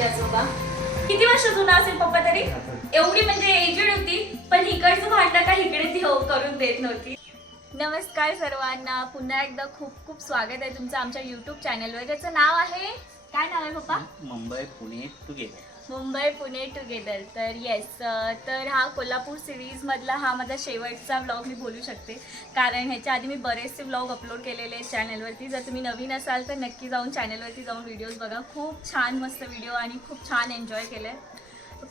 आजी आजोबा. किती वर्ष जुना असेल पप्पा तरी? एवढी म्हणजे एजेड होती पण इकडचं भांडणं का इकडे ती हो करून देत नव्हती. नमस्कार सर्वांना. पुन्हा एकदा खूप खूप स्वागत आहे तुमचं आमच्या युट्यूब चॅनलवर त्याचं नाव आहे? काय नाव आहे पप्पा? मुंबई पुणे टुगेदर मुंबई पुणे टुगेदर तर येस तर हा कोल्हापूर सिरीजमधला हा माझा शेवटचा व्लॉग मी बोलू शकते. कारण ह्याच्या आधी मी बरेचसे व्लॉग अपलोड केलेले आहेत चॅनलवरती जर तुम्ही नवीन असाल तर नक्की जाऊन चॅनलवरती जाऊन व्हिडिओज बघा. खूप छान मस्त व्हिडिओ आणि खूप छान एन्जॉय केलं आहे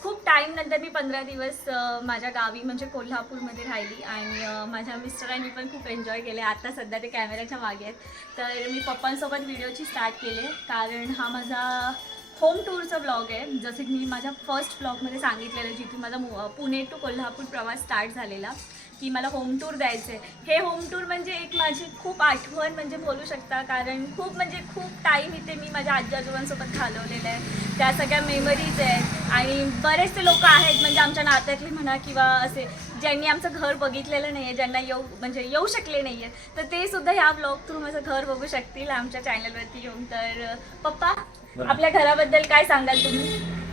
खूप टाईम नंतर मी पंधरा दिवस माझ्या गावी म्हणजे कोल्हापूरमध्ये राहिली आणि माझ्या मिस्टरांनी पण खूप एन्जॉय केले आता सध्या ते कॅमेऱ्याच्या मागे आहेत. तर मी पप्पांसोबत व्हिडिओची स्टार्ट केले कारण हा माझा होम टूरचा ब्लॉग आहे. जसं की मी माझ्या फर्स्ट ब्लॉगमध्ये सांगितलेलं जिथून माझा मु- पुणे टू कोल्हापूर प्रवास स्टार्ट झालेला की मला होम टूर द्यायचं आहे हे होम टूर म्हणजे एक माझी खूप आठवण म्हणजे बोलू शकता कारण खूप म्हणजे खूप टाईम इथे मी माझ्या आजी आजोबांसोबत घालवलेलं आहे. त्या सगळ्या मेमरीज आहेत. आणि बरेचसे लोक आहेत म्हणजे आमच्या नात्यातले म्हणा किंवा असे ज्यांनी आमचं घर बघितलेलं नाही आहे ज्यांना येऊ म्हणजे येऊ शकले नाही आहे तर ते सुद्धा ह्या ब्लॉग थ्रू माझं घर बघू शकतील. आमच्या चॅनलवरती येऊन. तर पप्पा आपल्या घराबद्दल काय सांगाल तुम्ही?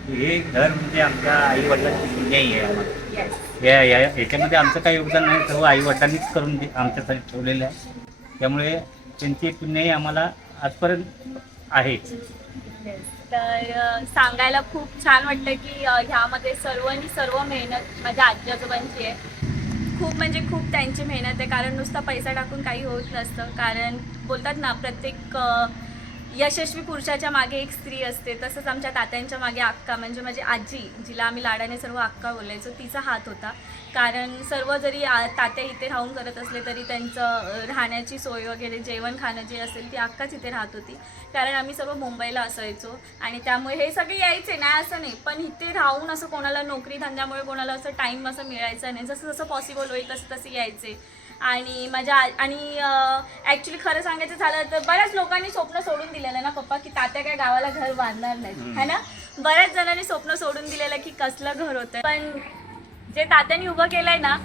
हे घर म्हणजे आमच्या आई वडिलांची पुण्याई आहे आम्हाला. या या याच्यामध्ये आमचं काही योगदान नाही सर्व आई वडिलांनीच करून दे- आमच्यासाठी ठेवलेलं आहे. त्यामुळे त्यांची पुण्याई आम्हाला आजपर्यंत आहेच तर अ, सांगायला खूप छान वाटतं की अ, ह्यामध्ये सर्वांनी सर्व मेहनत माझ्या आजी आजोबांची आहे. खूप म्हणजे खूप त्यांची मेहनत आहे कारण नुसता पैसा टाकून काही होत नसतं. कारण बोलतात ना प्रत्येक अ, यशस्वी पुरुषाच्या मागे एक स्त्री असते तसंच आमच्या तात्यांच्या मागे अक्का. म्हणजे माझी आजी जिला आम्ही लाडाने सर्व अक्का बोलायचो तिचा हात होता. कारण सर्व जरी आ- तात्या इथे राहून करत असले तरी त्यांचं राहण्याची सोय वगैरे जेवण खाणं जे असेल ती अक्काच इथे राहत होती. कारण आम्ही सर्व मुंबईला असायचो आणि त्यामुळे हे सगळे यायचे नाही असं नाही. पण इथे राहून असं कोणाला नोकरी धंद्यामुळे कोणाला असं टाईम असं मिळायचं नाही. जसं जसं पॉसिबल होईल तसं तसं यायचे. आणि माझ्या आ- आणि ॲक्च्युली खरं सांगायचं झालं तर बऱ्याच लोकांनी स्वप्न सोडून दिलेलं ना पप्पा की तात्या काय गावाला घर बांधणार नाही. है ना? बऱ्याच जणांनी स्वप्न सोडून दिलेलं की कसलं घर होतं पण जे तात्यांनी उभं केलंय ना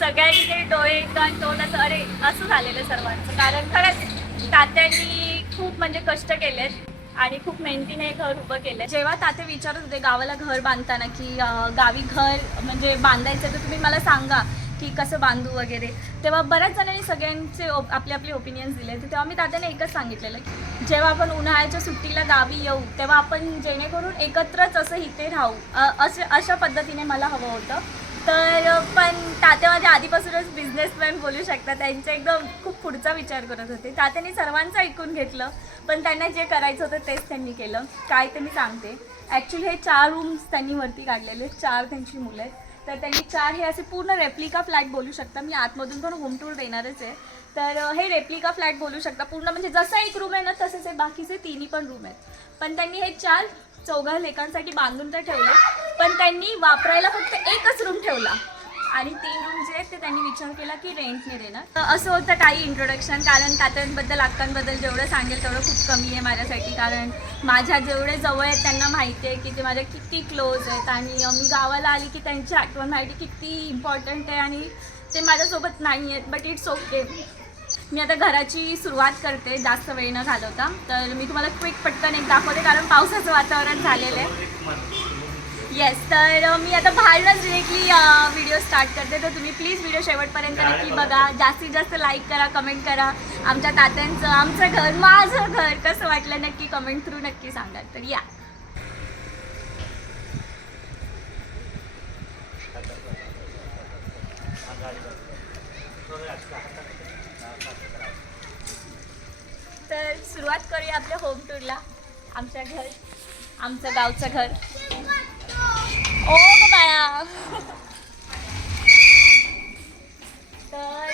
सगळ्यांनी ते डोळे कान तोंड असं अरे असं झालेलं सर्वांचं. कारण खरंच तात्यांनी खूप म्हणजे कष्ट केलेत आणि खूप मेहनतीने हे घर उभं केलं जेव्हा तात्या विचारत होते गावाला घर बांधताना की गावी घर म्हणजे बांधायचं तर तुम्ही मला सांगा. की कसं बांधू वगैरे. तेव्हा बऱ्याच जणांनी सगळ्यांचे आपले आपले ओपिनियन्स दिले. तर तेव्हा मी तात्याने एकच सांगितलेलं की जेव्हा आपण उन्हाळ्याच्या सुट्टीला गावी येऊ तेव्हा आपण जेणेकरून एकत्रच असं इथे राहू. अ- असं अशा पद्धतीने मला हवं होतं. तर पण तात्या माझ्या आधीपासूनच बिझनेसमॅन बोलू शकतात. त्यांचा एकदम खूप पुढचा विचार करत होते. तात्याने सर्वांचं ऐकून घेतलं पण त्यांना जे करायचं होतं तेच त्यांनी केलं. काय ते मी सांगते. ॲक्च्युली हे चार रूम्स त्यांनी वरती काढलेले चार त्यांची मुलं आहेत. तर त्यांनी चार हे असे पूर्ण रेप्लिका फ्लॅट बोलू शकता. मी आतमधून पण होम टूर देणारच आहे. तर हे रेप्लिका फ्लॅट बोलू शकता. पूर्ण म्हणजे जसं एक रूम आहे ना तसेच आहे. बाकीचे तिन्ही पण रूम आहेत. पण त्यांनी हे चार चौघा लेखांसाठी बांधून तर ठेवले. पण त्यांनी वापरायला फक्त एकच रूम ठेवला. आणि तीन रूम जे आहेत ते त्यांनी विचार केला की रेंटने देणार. तर असं होतं काही इंट्रोडक्शन कारण तात्यांबद्दल अक्कांबद्दल जेवढं सांगेल तेवढं खूप कमी आहे माझ्यासाठी कारण माझ्या जेवढे जवळ आहेत त्यांना माहिती आहे की ते माझ्या किती क्लोज आहेत आणि मी गावाला आली की त्यांची आठवण माहिती किती इम्पॉर्टंट आहे आणि ते माझ्यासोबत नाही आहेत बट इट्स ओके मी आता घराची सुरुवात करते जास्त वेळ न घालवता. तर मी तुम्हाला क्विक पटकन एक दाखवते कारण पावसाचं वातावरण झालेलं आहे. येस तर मी आता बाहेरच डिरेक्टली व्हिडिओ स्टार्ट करते. तर तुम्ही प्लीज व्हिडिओ शेवटपर्यंत नक्की बघा. जास्तीत जास्त लाईक करा कमेंट करा. आमच्या तात्यांचं आमचं घर माझं घर. कसं वाटलं नक्की कमेंट थ्रू नक्की सांगा. तर या. तर सुरुवात करूया आपल्या होम टूरला आमच्या घर आमचं गावचं घर. ओ ग बाळा तर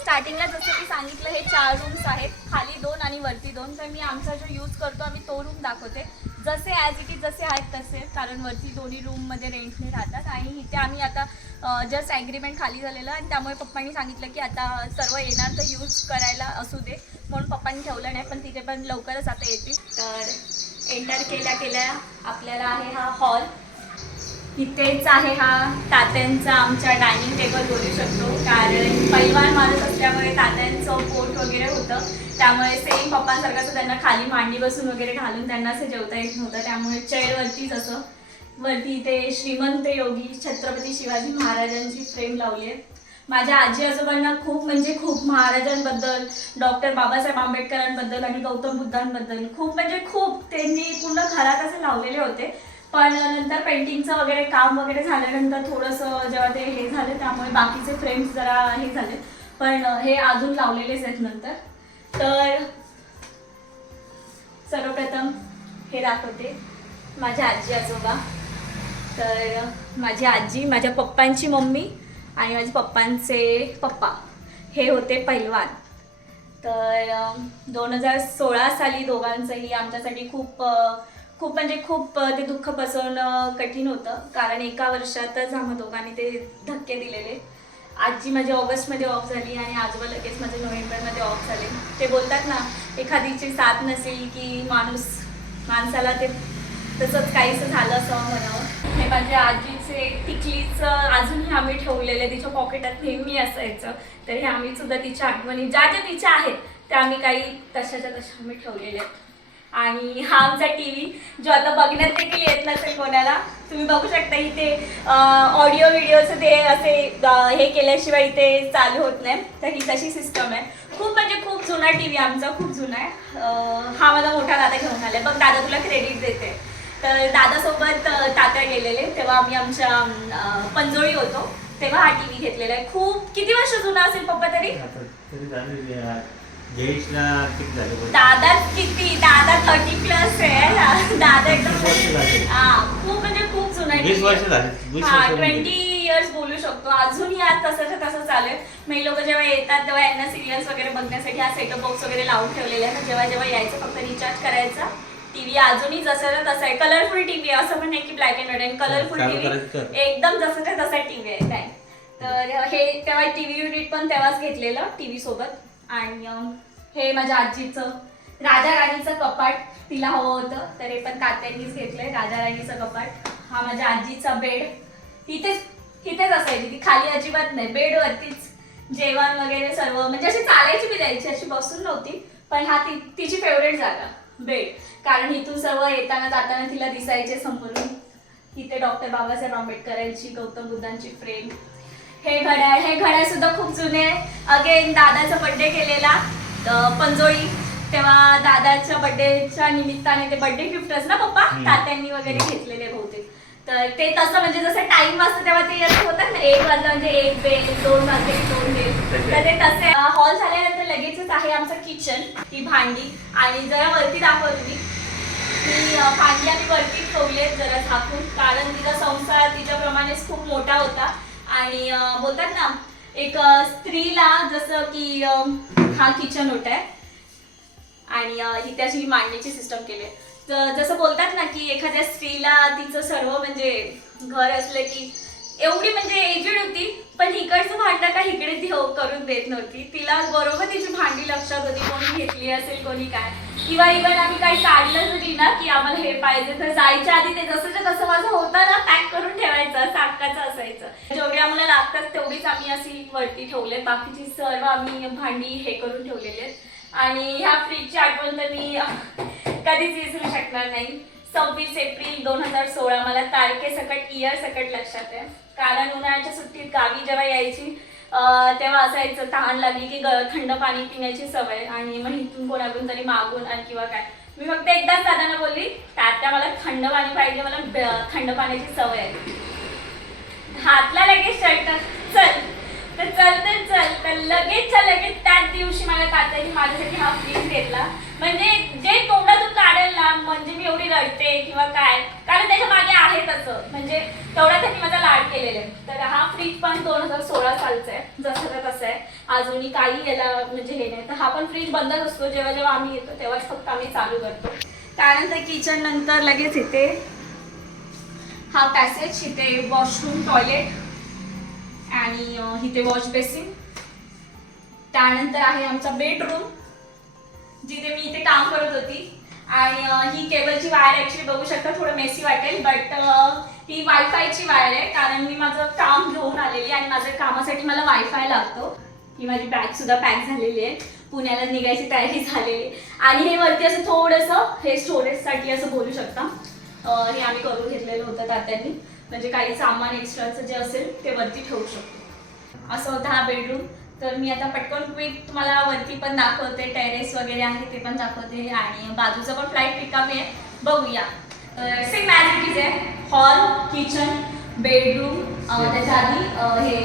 स्टार्टिंगला जसं की सांगितलं हे चार रूम्स आहेत. खाली दोन आणि वरती दोन. तर मी आमचा जो यूज करतो आम्ही तो रूम दाखवते. जसे ॲज इट इज जसे आहेत तसे. कारण वरती दोन्ही रूममध्ये रेंटने राहतात. आणि इथे आम्ही आता जस्ट ॲग्रीमेंट खाली झालेलं. आणि त्यामुळे पप्पांनी सांगितलं की आता सर्व येणार तर यूज करायला असू दे. म्हणून पप्पांनी ठेवलं नाही पण तिथे पण लवकरच आता येतील. तर एंटर केल्या केल्या. आपल्याला आहे हा हॉल इथेच आहे हा तात्यांचा आमच्या डायनिंग टेबल बोलू शकतो. कारण पैलवान माणूस असल्यामुळे तात्यांचं पोट वगैरे होतं. त्यामुळे सेम पप्पांसारखं त्यांना खाली मांडी बसून वगैरे घालून त्यांना असं जेवता येत नव्हतं. त्यामुळे चेअरवरतीच असं वरती इथे श्रीमंत योगी छत्रपती शिवाजी महाराजांची फ्रेम लावली आहे. माझ्या आजी आजोबांना खूप म्हणजे खूप महाराजांबद्दल डॉक्टर बाबासाहेब आंबेडकरांबद्दल आणि गौतम बुद्धांबद्दल खूप म्हणजे खूप त्यांनी पूर्ण घरात असे लावलेले होते. पण नंतर पेंटिंगचं वगैरे काम वगैरे झाल्यानंतर थोडंसं जेव्हा ते हे झाले त्यामुळे बाकीचे फ्रेम्स जरा हे झाले. पण हे अजून लावलेलेच आहेत नंतर. तर सर्वप्रथम हे दाखवते माझ्या आजी आजोबा. तर माझी आजी माझ्या पप्पांची मम्मी आणि माझ्या पप्पांचे पप्पा. हे होते पहिलवान तर दोन हजार सोळा साली दोघांचंही आमच्यासाठी खूप खूप म्हणजे खूप ते दुःख बसवणं कठीण होतं. कारण एका वर्षातच आम्हा दोघांनी ते धक्के दिलेले. आजी माझी ऑगस्टमध्ये ऑफ झाली आणि आजोबा लगेच माझे नोव्हेंबरमध्ये ऑफ झाले. ते बोलतात ना एखादीची साथ नसेल की माणूस माणसाला ते तसंच काहीच झालं असं म्हणावं. हे माझ्या आजीचे टिकलीचं अजूनही आम्ही ठेवलेले तिच्या पॉकेटात नेहमी असायचं. तर हे आम्ही सुद्धा तिच्या आठवणी ज्या ज्या तिच्या आहेत त्या आम्ही काही तशाच्या तशा आम्ही ठेवलेल्या आहेत. आणि हा आमचा टी व्ही जो आता बघण्यात देखील येत नसेल कोणाला तुम्ही बघू शकता इथे ऑडिओ व्हिडिओचं ते असे हे केल्याशिवाय इथे चालू होत नाही. तर ही तशी सिस्टम आहे. खूप म्हणजे खूप जुना टी व्ही आमचा खूप जुना आहे. हा माझा मोठा दादा घेऊन आलाय. बघ दादा तुला क्रेडिट देते. तर दादासोबत तात्या गेलेले. तेव्हा आम्ही आमच्या पंजोळी होतो. तेव्हा हा टी व्ही घेतलेला आहे. खूप किती वर्ष जुना असेल पप्पा तरी? जयेशला किती झाले वर्ष? दादा किती? दादा थर्टी प्लस आहे दादा एकदम वीस वर्ष झाले. हा खूप म्हणजे खूप जुना आहे. वीस वर्ष झाले. वीस हा वर्ष ट्वेंटी इयर्स बोलू शकतो. अजूनही आज तसंच तसं चालू आहे. मी लोक जेव्हा येतात तेव्हा यांना सिरियल्स वगैरे बघण्यासाठी हा सेटअप बॉक्स वगैरे लावून ठेवलेला आहे जेव्हा जेव्हा यायचं फक्त रिचार्ज करायचा. टीव्ही अजूनही जसं तसं आहे. कलरफुल टीव्ही असं पण नाही की ब्लॅक अँड आहे. कलरफुल चालू टीव्ही करायचं. तर. एकदम जसं काय तसा टीव्ही आहे. काय तर हे तेव्हा टीव्ही युनिट पण तेव्हाच घेतलेलं टीव्ही सोबत. आणि हे माझ्या आजीचं राजा राणीचं कपाट तिला हवं होतं तर हे पण तात्यांनीच घेतलंय राजा राणीचं कपाट. हा माझ्या आजीचा बेड. तिथेच तिथेच असायची ती खाली अजिबात नाही बेडवरतीच जेवण वगैरे सर्व म्हणजे अशी चालायची बी जायची अशी बसून नव्हती पण हा ती तिची फेवरेट जागा बेड. कारण इथून सर्व येताना जाताना तिला दिसायचे समोरून. तिथे डॉक्टर बाबासाहेब आंबेडकरांची गौतम बुद्धांची फ्रेम हे घड्याळ हे घड्याळ सुद्धा खूप जुने आहे. अगेन दादाचा बर्थडे केलेला पंजोळी. तेव्हा दादाच्या बर्थडेच्या निमित्ताने ते बर्थडे गिफ्टच ना पप्पा. तात्यांनी वगैरे घेतलेले बहुतेक. तर ते तसं म्हणजे जसं टाइम वाजता तेव्हा ते असं होतात ना एक वाजता म्हणजे एक बेल दोन वाजले दोन बेल. तर ते तसे हॉल झाल्यानंतर लगेचच आहे आमचं किचन ही भांडी. आणि जरा वरती दाखव तुम्ही ती भांडी आम्ही वरती ठेवली जरा झाकून. कारण तिचा संसार तिच्याप्रमाणेच खूप मोठा होता. आणि बोलतात ना एक स्त्रीला जसं की हा किचन होत आहे आणि ही इथे अशी मांडणीची सिस्टम केली आहे. जसं बोलतात ना की एखाद्या स्त्रीला तिचं सर्व म्हणजे घर असलं की एवढी म्हणजे एजेड होती पण इकडचं भांडं का इकडे ती हो करून देत नव्हती. तिला बरोबर तिची भांडी लक्षात होती कोणी घेतली असेल कोणी काय. किंवा इव्हन आम्ही काही काढलं जरी ना की आम्हाला हे पाहिजे तर जायच्या आधी ते जसंच्या तसं माझं होतं ना पॅक करून ठेवायचं असं असायचं. जेवढी आम्हाला लागतात तेवढीच आम्ही अशी वरती ठेवले बाकीची सर्व आम्ही भांडी हे करून ठेवलेली आहेत. आणि ह्या फ्रीजची आठवण तर मी कधीच विसरू शकणार नाही. सव्वीस एप्रिल दोन हजार सोळा मला तारखेसकट इयर सकट लक्षात आहे. कारण उन्हाळ्याच्या सुट्टीत गावी जेव्हा यायची तेव्हा असायचं तहान लागली की थंड पाणी पिण्याची सवय. आणि मग इथून कोणाकडून तरी मागून आणि किंवा काय. मी फक्त एकदाच दादांना बोलली तात्या मला थंड पाणी पाहिजे मला थंड पाण्याची सवय आहे. हातला लगेच शर्ट. चल. तर चल तर चल तर लगेचच्या लगेच त्याच दिवशी मला तात्याने माझ्यासाठी हा फ्रीज घेतला. म्हणजे जे तोंडातून काढेल ना म्हणजे मी एवढी रडते किंवा काय कारण त्याच्यामागे आहे तसं. म्हणजे तेवढ्यासाठी माझा लाड केलेला आहे. तर हा फ्रीज पण दोन हजार सोळा सालचा आहे. जसं तर तसं आहे. अजूनही काही याला म्हणजे हे नाही. तर हा पण फ्रीज बंदच असतो. जेव्हा जेव्हा आम्ही येतो तेव्हाच फक्त आम्ही चालू करतो. कारण तर किचन नंतर लगेच इथे हा पॅसेज इथे वॉशरूम टॉयलेट आणि इथे वॉश बेसिन. त्यानंतर आहे आमचा बेडरूम जिथे मी इथे काम करत होती. आणि ही केबलची वायर ऍक्च्युली बघू शकता थोडं मेसी वाटेल बट ही वायफायची वायर आहे कारण मी माझं काम घेऊन आलेली आणि माझ्या कामासाठी मला वायफाय लागतो. ही माझी बॅग सुद्धा पॅक झालेली आहे. पुण्याला निघायची तयारी झालेली आणि हे वरती असं थोडंसं हे स्टोरेजसाठी असं बोलू शकता. हे आम्ही करून घेतलेलं होतं तात्यांनी. म्हणजे काही सामान एक्स्ट्राचं जे असेल ते वरती ठेवू शकतो. असं होतं हा बेडरूम तर मी आता पटकन क्विक तुम्हाला वरती पण दाखवते टेरेस वगैरे आहे ते पण दाखवते आणि बाजूचं पण फ्लाईट रिकामी आहे. बघूया. सेम इट आहे. हॉल किचन बेडरूम त्याच्या आधी हे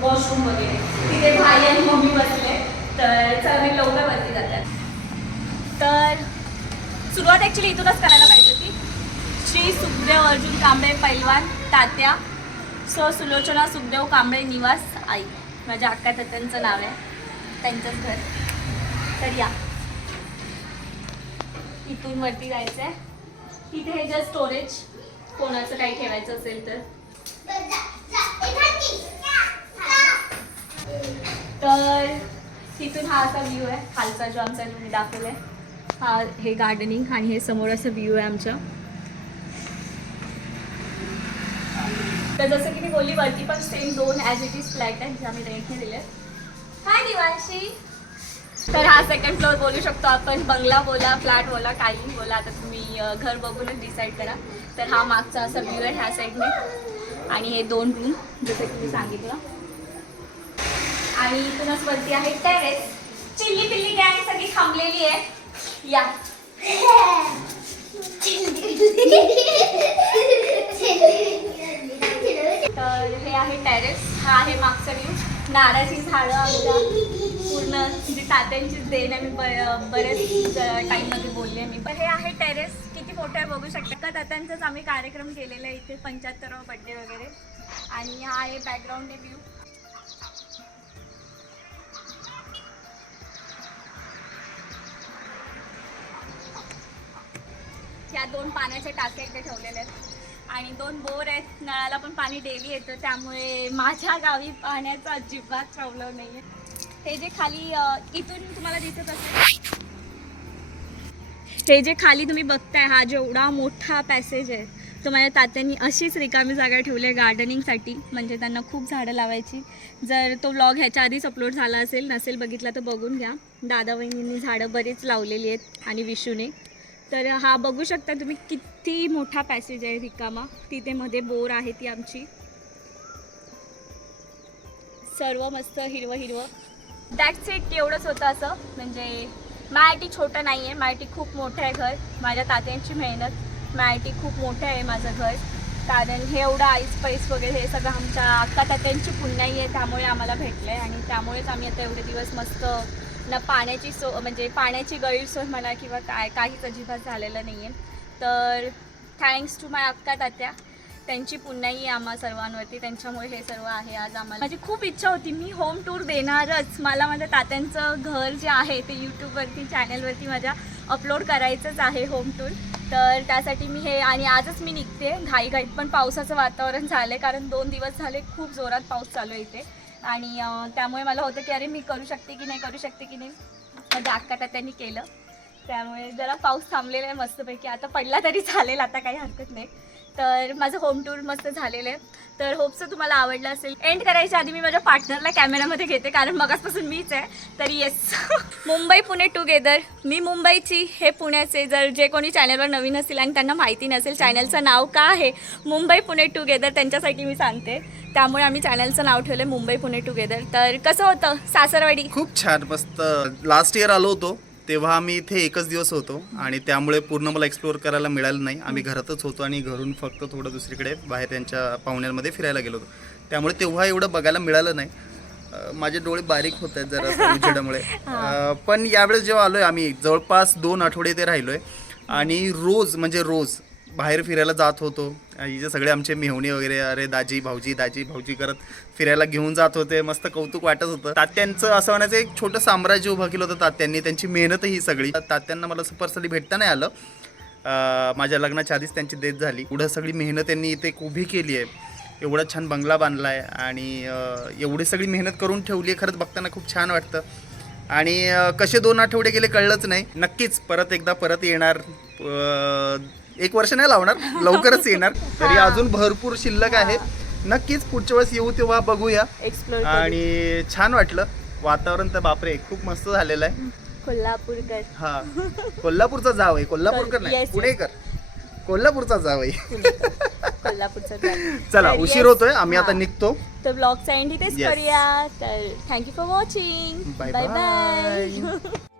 वॉशरूम वगैरे. तिथे भाई आणि मम्मी बसले. तर मी लवकर वरती जातात. तर सुरुवात ॲक्च्युली इथूनच करायला पाहिजे होती. श्री सुखदेव अर्जुन कांबळे पैलवान. तात्या सर सुलोचना सुखदेव कांबळे निवास आई. माझ्या अक्का तात्यांचं नाव आहे. त्यांचंच घर. तर या. इथून वरती जायचं आहे तिथे हे जर स्टोरेज कोणाचं काही ठेवायचं असेल तर. तर तिथून हा असा व्ह्यू आहे. खालचा जो आमचा मी दाखवला आहे हा हे गार्डनिंग आणि हे समोर असं व्ह्यू आहे आमच्या तर जसं की मी बोलली वरती पण सेम दोन ॲज इट इज फ्लॅट आहेत जे आम्ही रेंटने दिले हाय दिवांशी. तर हा सेकंड फ्लोअर बोलू शकतो आपण. बंगला बोला फ्लॅट बोला काही बोला. आता तुम्ही घर बघूनच डिसाईड करा. तर हा मागचा असा व्ह्यू आहे ह्या साईडने आणि हे दोन रूम जसं की मी सांगितलं. आणि इथूनच वरती आहे टेरेस चिल्ली पिल्ली गॅंग सगळी थांबलेली आहे. या. चिल्ली आहे टेरेस हा आहे मागचा व्ह्यू नारळाची झाडं आमच्या पूर्ण म्हणजे तात्यांचीच देण आहे. मी बरेच टाईममध्ये बोलले मी. पण हे आहे टेरेस किती मोठं आहे बघू शकता. का तात्यांचाच आम्ही कार्यक्रम केलेला आहे इथे. पंच्याहत्तरावा बड्डे वगैरे. आणि हा आहे बॅकग्राऊंड व्ह्यू या दोन पाण्याचे टाके इथे ठेवलेले आहेत. आणि दोन बोर आहेत नळाला पण पाणी डेली येतं त्यामुळे माझ्या गावी पाण्याचा अजिबात प्रॉब्लेम नाही आहे हे जे खाली इथून तुम्हाला दिसत असेल. हे जे खाली तुम्ही बघताय हा जेवढा मोठा पॅसेज आहे तो माझ्या तात्यांनी अशीच रिकामी जागा ठेवली आहे गार्डनिंगसाठी म्हणजे त्यांना खूप झाडं लावायची. जर तो व्लॉग ह्याच्या आधीच अपलोड झाला असेल नसेल बघितला तर बघून घ्या. दादा बहिणींनी झाडं बरीच लावलेली आहेत आणि विशूने. तर हा बघू शकता तुम्ही किती मोठा पॅसेज आहे रिकामा. तिथे मध्ये बोर आहे ती आमची. सर्व मस्त हिरवं हिरवं. दॅट्स इट एवढंच होतं असं. म्हणजे माझ्यासाठी छोटं नाही आहे माझ्यासाठी खूप मोठं आहे घर. माझ्या तात्यांची मेहनत. माझ्यासाठी खूप मोठं आहे माझं घर. कारण हे एवढं आईस पैस वगैरे हे सगळं आमच्या अक्का तात्यांची पुण्याई आहे. त्यामुळे आम्हाला भेटलं आहे आणि त्यामुळेच आम्ही आता एवढे दिवस मस्त ना पाण्याची सो म्हणजे पाण्याची गैरसोय म्हणा किंवा काय काहीच अजिबात झालेलं नाही आहे तर थँक्स टू माय अक्का तात्या. त्यांची पुण्याही आम्हा सर्वांवरती त्यांच्यामुळे हे सर्व आहे आज आम्हाला. माझी खूप इच्छा होती मी होम टूर देणारच. मला माझ्या तात्यांचं घर जे आहे ते यूट्यूबवरती चॅनलवरती माझ्या अपलोड करायचंच आहे होम टूर तर त्यासाठी मी हे आणि आजच मी निघते. घाईघाईत पण पावसाचं वातावरण झालं आहे कारण दोन दिवस झाले खूप जोरात पाऊस चालू आहे इथे. आणि त्यामुळे मला होतं की अरे मी करू शकते की नाही करू शकते की नाही? माझ्या अक्का तात्यांनी केलं. त्यामुळे जरा पाऊस थांबलेला आहे मस्तपैकी. आता पडला तरी चालेल आता काही हरकत नाही. तर माझं होम टूर मस्त झालेलं आहे. तर होपचं तुम्हाला आवडलं असेल. एंड करायच्या आधी मी माझ्या पार्टनरला कॅमेरामध्ये घेते कारण मगासपासून मीच आहे. तर येस मुंबई पुणे टुगेदर मी मुंबईची हे पुण्याचे. जर जे कोणी चॅनलवर नवीन असतील आणि त्यांना माहिती नसेल चॅनलचं नाव का आहे? मुंबई पुणे टुगेदर त्यांच्यासाठी मी सांगते. त्यामुळे आम्ही चॅनलचं नाव ठेवलं मुंबई पुणे टुगेदर तर कसं होतं? सासरवाडी? खूप छान मस्त. लास्ट इयर आलो होतो. तेव्हा आम्ही इथे एकच दिवस होतो आणि त्यामुळे पूर्ण मला एक्सप्लोअर करायला मिळालं नाही. आम्ही घरातच होतो आणि घरून फक्त थोडं दुसरीकडे बाहेर त्यांच्या पाहुण्यांमध्ये फिरायला गेलो होतो. त्यामुळे तेव्हा एवढं बघायला मिळालं नाही. माझे डोळे बारीक होत आहेत जरा उजेडामुळे पण यावेळेस जेव्हा आलोय आम्ही जवळपास दोन आठवडे इथे राहिलोय. आणि रोज म्हणजे रोज बाहेर फिरायला जात होतो. इथे सगळे आमचे मेहणे वगैरे अरे दाजी भाऊजी दाजी भाऊजी करत फिरायला घेऊन जात होते. मस्त कौतुक वाटत होतं. तात्यांचं असं म्हणायचं एक छोटं साम्राज्य उभं केलं होतं तात्यांनी. त्यांची मेहनत ही सगळी. तात्यांना मला असं पर्सनली भेटता नाही आलं. माझ्या लग्नाच्या आधीच त्यांची डेथ झाली. पुढं सगळी मेहनत त्यांनी इथे एक उभी केली आहे. एवढा छान बंगला बांधला आहे आणि एवढी सगळी मेहनत करून ठेवली आहे. खरंच बघताना खूप छान वाटतं. आणि कसे दोन आठवडे गेले कळलंच नाही. नक्कीच परत एकदा परत येणार. एक वर्ष नाही लावणार लवकरच येणार. तरी अजून भरपूर शिल्लक आहे. नक्कीच पुढच्या वेळेस येऊ तेव्हा बघूया. एक्सप्लोर आणि छान वाटलं. वातावरण तर बापरे खूप मस्त झालेलं आहे. कोल्हापूरकर. हा. कोल्हापूरचा जाव आहे. कोल्हापूरकर नाही Yes. पुणेकर कोल्हापूरचा जाव आहे. कोल्हापूरचा. चला तर उशीर yes, होतोय. आम्ही आता हा. निघतो. तर ब्लॉगचा एंड इथेच Yes. करूया. तर thank you for watching bye. Bye